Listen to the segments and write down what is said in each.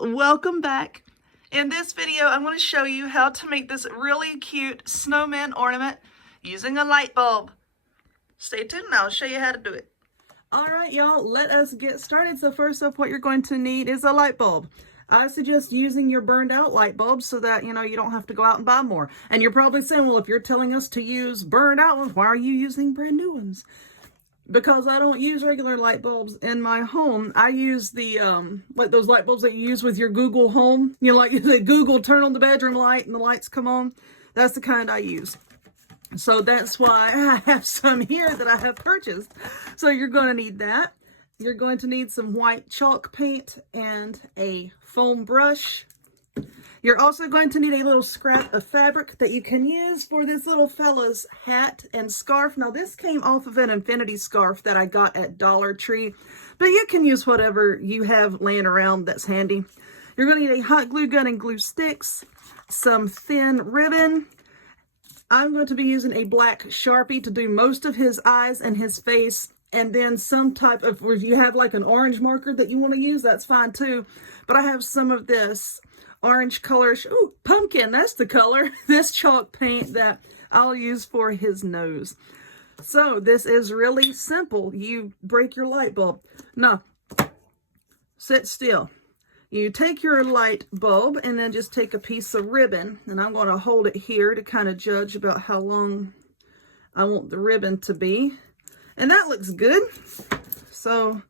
y'all, welcome back. In this video I'm going to show you how to make this really cute snowman ornament using a light bulb. Stay tuned and I'll show you how to do it. Alright y'all, let us get started. So first up, what you're going to need is a light bulb. I suggest using your burned out light bulbs so that you don't have to go out and buy more. And you're probably saying, well, if you're telling us to use burned out ones, why are you using brand new ones? Because I don't use regular light bulbs in my home. I use the, like those light bulbs that you use with your Google Home. Like you say, Google, turn on the bedroom light and the lights come on. That's the kind I use. So that's why I have some here that I have purchased. So you're going to need that. You're going to need some white chalk paint and a foam brush. You're also going to need a little scrap of fabric that you can use for this little fella's hat and scarf. Now this came off of an infinity scarf that I got at Dollar Tree, but you can use whatever you have laying around that's handy. You're going to need a hot glue gun and glue sticks, some thin ribbon. I'm going to be using a black Sharpie to do most of his eyes and his face, and then some type of, if you have like an orange marker that you want to use, that's fine too. But I have some of this orange color, ooh, pumpkin, that's the color, this chalk paint that I'll use for his nose. So this is really simple. You break your light bulb. No, sit still. You take your light bulb and then just take a piece of ribbon, and I'm going to hold it here to kind of judge about how long I want the ribbon to be. And that looks good. So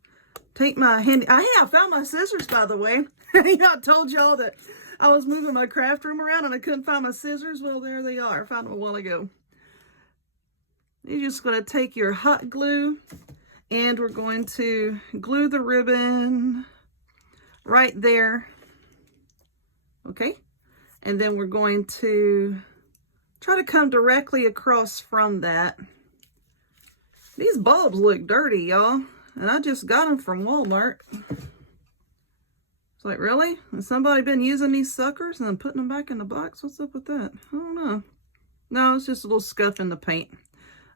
take my handy, I found my scissors, by the way. I told y'all that I was moving my craft room around and I couldn't find my scissors. Well, there they are. I found them a while ago. You're just going to take your hot glue and we're going to glue the ribbon right there. Okay. And then we're going to try to come directly across from that. These bulbs look dirty, y'all. And I just got them from Walmart. It's like, really? Has somebody been using these suckers and then putting them back in the box? What's up with that? I don't know. No, it's just a little scuff in the paint.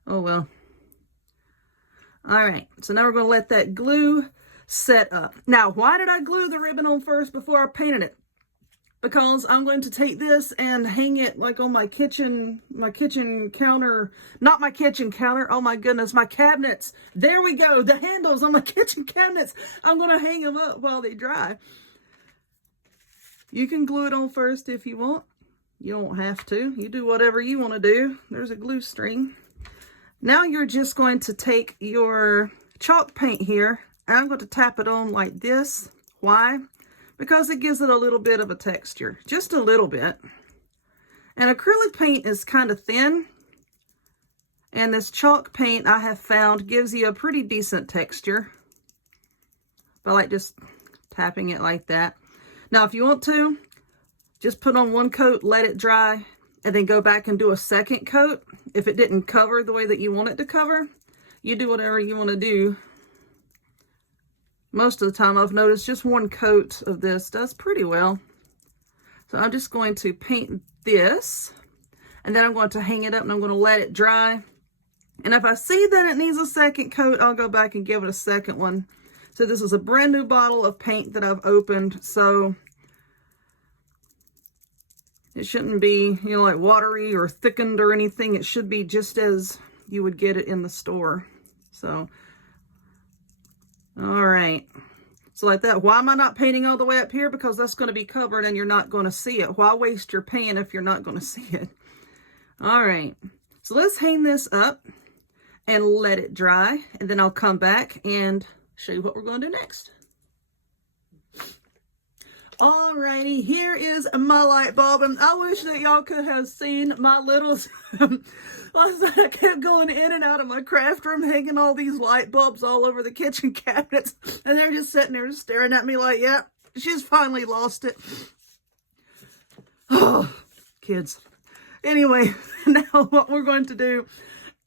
Oh, well. All right. So now we're going to let that glue set up. Now, why did I glue the ribbon on first before I painted it? Because I'm going to take this and hang it like on my kitchen counter. Not my kitchen counter. Oh my goodness, my cabinets. There we go. The handles on my kitchen cabinets. I'm going to hang them up while they dry. You can glue it on first if you want. You don't have to. You do whatever you want to do. There's a glue string. Now you're just going to take your chalk paint here, and I'm going to tap it on like this. Why? Because it gives it a little bit of a texture. Just a little bit. And acrylic paint is kind of thin. And this chalk paint I have found gives you a pretty decent texture. I like just tapping it like that. Now, if you want to, just put on one coat, let it dry, and then go back and do a second coat. If it didn't cover the way that you want it to cover, you do whatever you want to do. Most of the time, I've noticed just one coat of this does pretty well. So I'm just going to paint this, and then I'm going to hang it up, and I'm going to let it dry. And if I see that it needs a second coat, I'll go back and give it a second one. So this is a brand new bottle of paint that I've opened, so it shouldn't be, like watery or thickened or anything. It should be just as you would get it in the store. So, all right. So like that. Why am I not painting all the way up here? Because that's going to be covered and you're not going to see it. Why waste your paint if you're not going to see it? All right. So let's hang this up and let it dry. And then I'll come back and show you what we're going to do next. Alrighty, here is my light bulb, and I wish that y'all could have seen my little, I kept going in and out of my craft room, hanging all these light bulbs all over the kitchen cabinets, and they're just sitting there staring at me like, yeah, she's finally lost it. Oh, kids. Anyway, now what we're going to do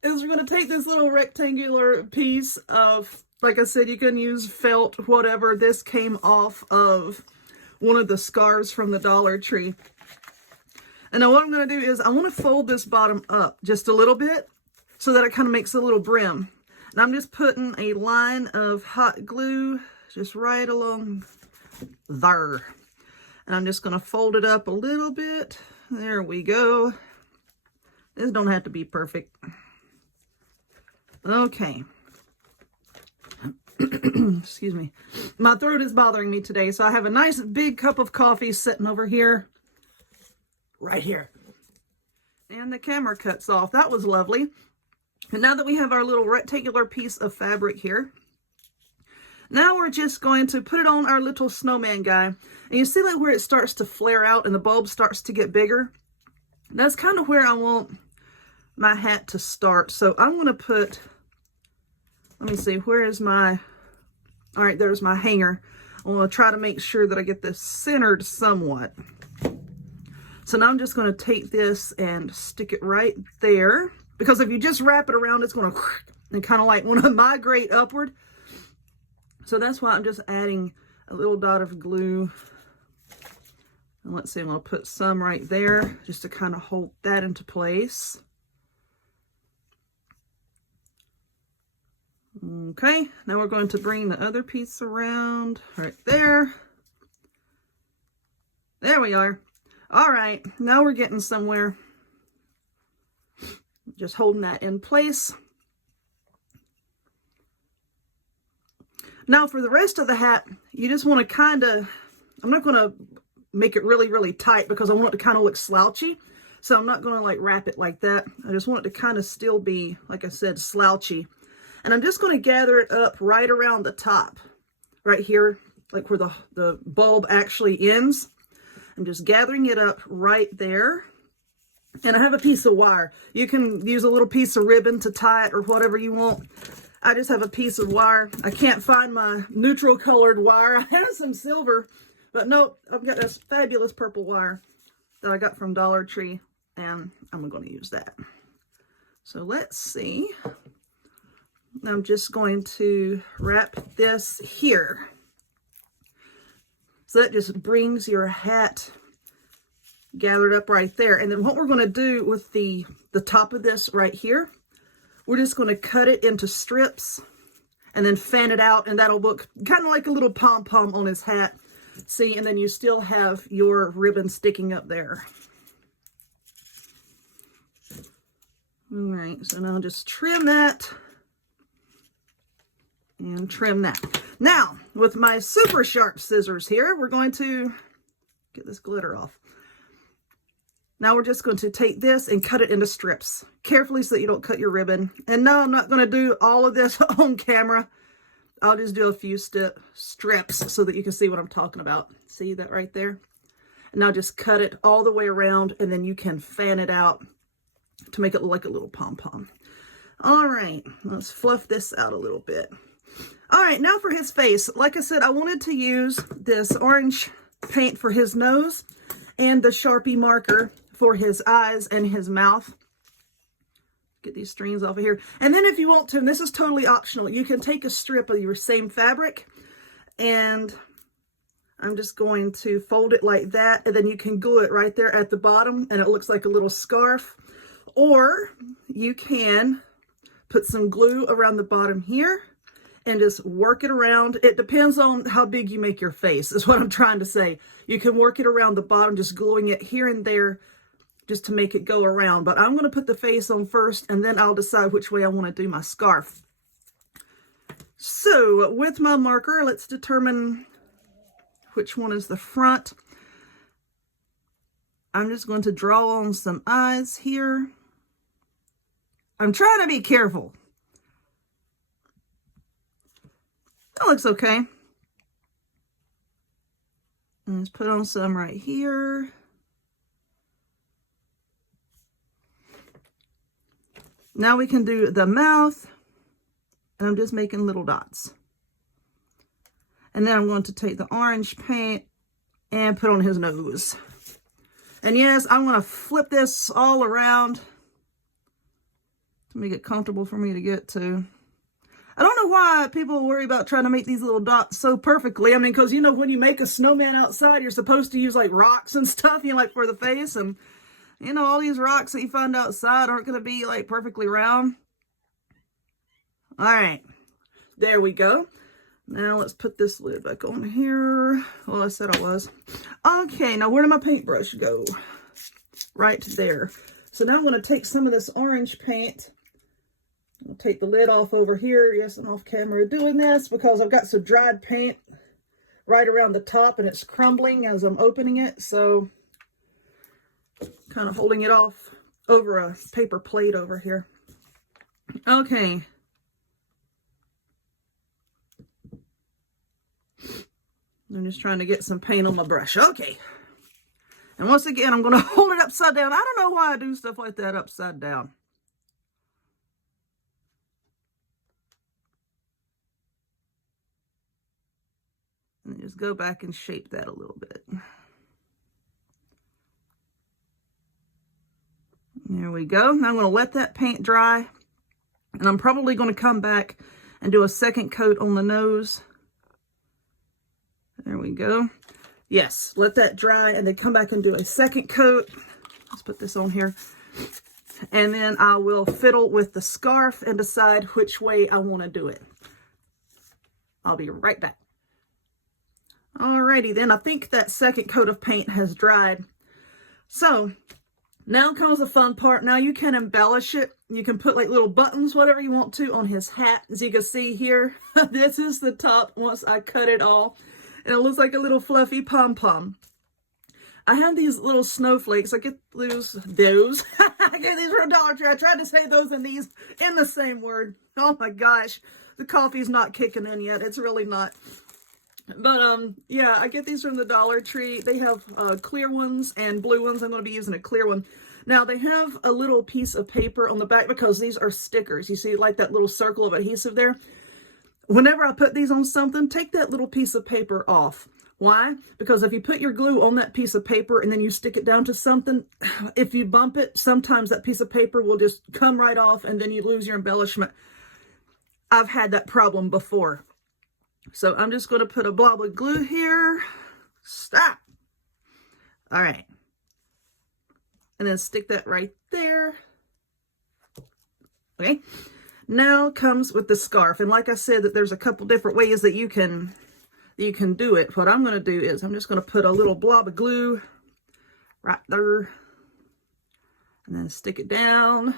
is we're going to take this little rectangular piece of, like I said, you can use felt, whatever. This came off of one of the scarves from the Dollar Tree. And now what I'm going to do is I want to fold this bottom up just a little bit so that it kind of makes a little brim. And I'm just putting a line of hot glue just right along there. And I'm just going to fold it up a little bit. There we go. This don't have to be perfect. Okay. Excuse me. My throat is bothering me today, so I have a nice big cup of coffee sitting over here. Right here. And the camera cuts off. That was lovely. And now that we have our little rectangular piece of fabric here, now we're just going to put it on our little snowman guy. And you see that where it starts to flare out and the bulb starts to get bigger? That's kind of where I want my hat to start. So I'm going to put, let me see, where is my, all right, there's my hanger. I'm going to try to make sure that I get this centered somewhat. So now I'm just going to take this and stick it right there. Because if you just wrap it around, it's going to and kind of like want to migrate upward. So that's why I'm just adding a little dot of glue. And let's see, I'm going to put some right there just to kind of hold that into place. Okay, now we're going to bring the other piece around right there. There we are. All right, now we're getting somewhere. Just holding that in place. Now for the rest of the hat, you just want to kind of, I'm not going to make it really, really tight because I want it to kind of look slouchy. So I'm not going to like wrap it like that. I just want it to kind of still be, like I said, slouchy. And I'm just going to gather it up right around the top, right here, like where the bulb actually ends. I'm just gathering it up right there. And I have a piece of wire. You can use a little piece of ribbon to tie it or whatever you want. I just have a piece of wire. I can't find my neutral colored wire. I have some silver, but nope, I've got this fabulous purple wire that I got from Dollar Tree, and I'm going to use that. So let's see. I'm just going to wrap this here. So that just brings your hat gathered up right there. And then what we're going to do with the top of this right here, we're just going to cut it into strips and then fan it out, and that'll look kind of like a little pom-pom on his hat. See, and then you still have your ribbon sticking up there. All right, so now I'll just trim that and trim that. Now, with my super sharp scissors here, we're going to get this glitter off. Now we're just going to take this and cut it into strips, carefully so that you don't cut your ribbon. And no, I'm not going to do all of this on camera. I'll just do a few strips so that you can see what I'm talking about. See that right there? And now just cut it all the way around, and then you can fan it out to make it look like a little pom-pom. All right, let's fluff this out a little bit. All right, now for his face. Like I said, I wanted to use this orange paint for his nose and the Sharpie marker for his eyes and his mouth. Get these strings off of here. And then if you want to, and this is totally optional, you can take a strip of your same fabric, and I'm just going to fold it like that, and then you can glue it right there at the bottom, and it looks like a little scarf. Or you can put some glue around the bottom here and just work it around. It depends on how big you make your face, is what I'm trying to say. You can work it around the bottom, just gluing it here and there just to make it go around. But I'm going to put the face on first, and then I'll decide which way I want to do my scarf. So with my marker, let's determine which one is the front. I'm just going to draw on some eyes here. I'm trying to be careful. That looks okay. And just put on some right here. Now we can do the mouth, and I'm just making little dots. And then I'm going to take the orange paint and put on his nose. And yes, I'm going to flip this all around to make it comfortable for me to get to. I don't know why people worry about trying to make these little dots so perfectly. I mean, because, you know, when you make a snowman outside, you're supposed to use, like, rocks and stuff, you know, like, for the face. And, you know, all these rocks that you find outside aren't going to be, like, perfectly round. All right. There we go. Now let's put this lid back on here. Well, I said I was. Okay, now where did my paintbrush go? Right there. So now I'm going to take some of this orange paint. I'll take the lid off over here. Yes, I'm off camera doing this because I've got some dried paint right around the top and it's crumbling as I'm opening it. So kind of holding it off over a paper plate over here. Okay. I'm just trying to get some paint on my brush. Okay. And once again, I'm going to hold it upside down. I don't know why I do stuff like that upside down. And just go back and shape that a little bit. There we go. Now I'm going to let that paint dry. And I'm probably going to come back and do a second coat on the nose. There we go. Yes, let that dry and then come back and do a second coat. Let's put this on here. And then I will fiddle with the scarf and decide which way I want to do it. I'll be right back. Alrighty then, I think that second coat of paint has dried. So now comes the fun part. Now you can embellish it. You can put like little buttons, whatever you want to, on his hat. As you can see here, this is the top once I cut it all. And it looks like a little fluffy pom-pom. I have these little snowflakes. I get those. I get these from Dollar Tree. I tried to say those and these in the same word. Oh my gosh. The coffee's not kicking in yet. It's really not. But, yeah, I get these from the Dollar Tree. They have clear ones and blue ones. I'm going to be using a clear one. Now, they have a little piece of paper on the back because these are stickers. You see, like that little circle of adhesive there? Whenever I put these on something, take that little piece of paper off. Why? Because if you put your glue on that piece of paper and then you stick it down to something, if you bump it, sometimes that piece of paper will just come right off and then you lose your embellishment. I've had that problem before. So I'm just going to put a blob of glue here. Stop. All right. And then stick that right there. Okay. Now comes with the scarf. And like I said, that there's a couple different ways that you can do it. What I'm going to do is I'm just going to put a little blob of glue right there. And then stick it down.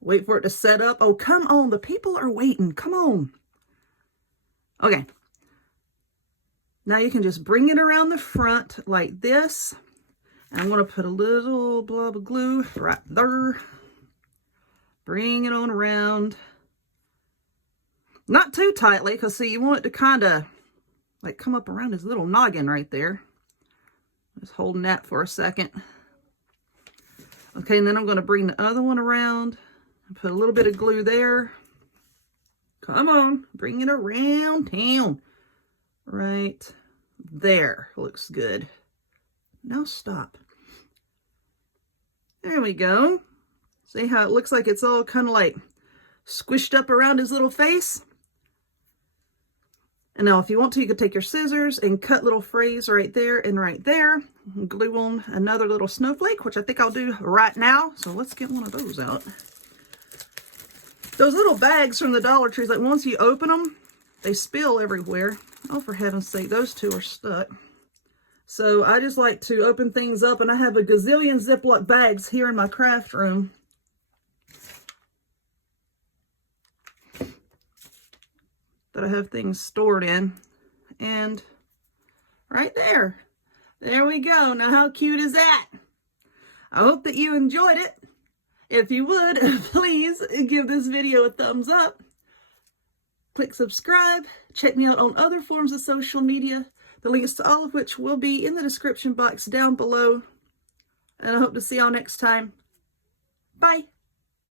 Wait for it to set up. Oh, come on. The people are waiting. Come on. Okay. Now you can just bring it around the front like this. And I'm going to put a little blob of glue right there. Bring it on around. Not too tightly, because see, you want it to kind of like come up around his little noggin right there. Just holding that for a second. Okay, and then I'm going to bring the other one around. Put a little bit of glue there. Come on, bring it around town. Right there. Looks good. Now stop. There we go. See how it looks like it's all kind of like squished up around his little face? And now if you want to, you could take your scissors and cut little frays right there and right there. And glue on another little snowflake, which I think I'll do right now. So let's get one of those out. Those little bags from the Dollar Trees, like once you open them, they spill everywhere. Oh, for heaven's sake, those two are stuck. So I just like to open things up, and I have a gazillion Ziploc bags here in my craft room. That I have things stored in. And right there. There we go. Now how cute is that? I hope that you enjoyed it. If you would, please give this video a thumbs up. Click subscribe. Check me out on other forms of social media. The links to all of which will be in the description box down below. And I hope to see y'all next time.